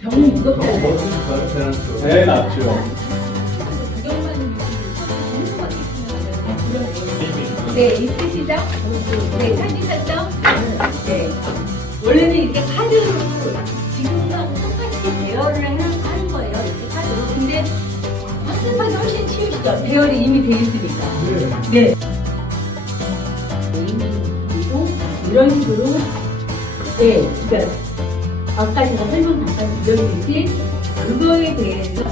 병이 무겁잖아요. 제일 낫죠. 네, 있으시죠? 네, 찾으셨죠? 네. 원래는 이렇게 카드로 지금과 똑같이 대여를 하는, 거예요. 이렇게 카드로. 근데 확실하게 훨씬 치우시죠? 대여이 이미 돼 있으니까. 네. 그리고 이런 식으로 네, 그러니까 아까 제가 설명 잠깐 드렸듯이 그거에 대해서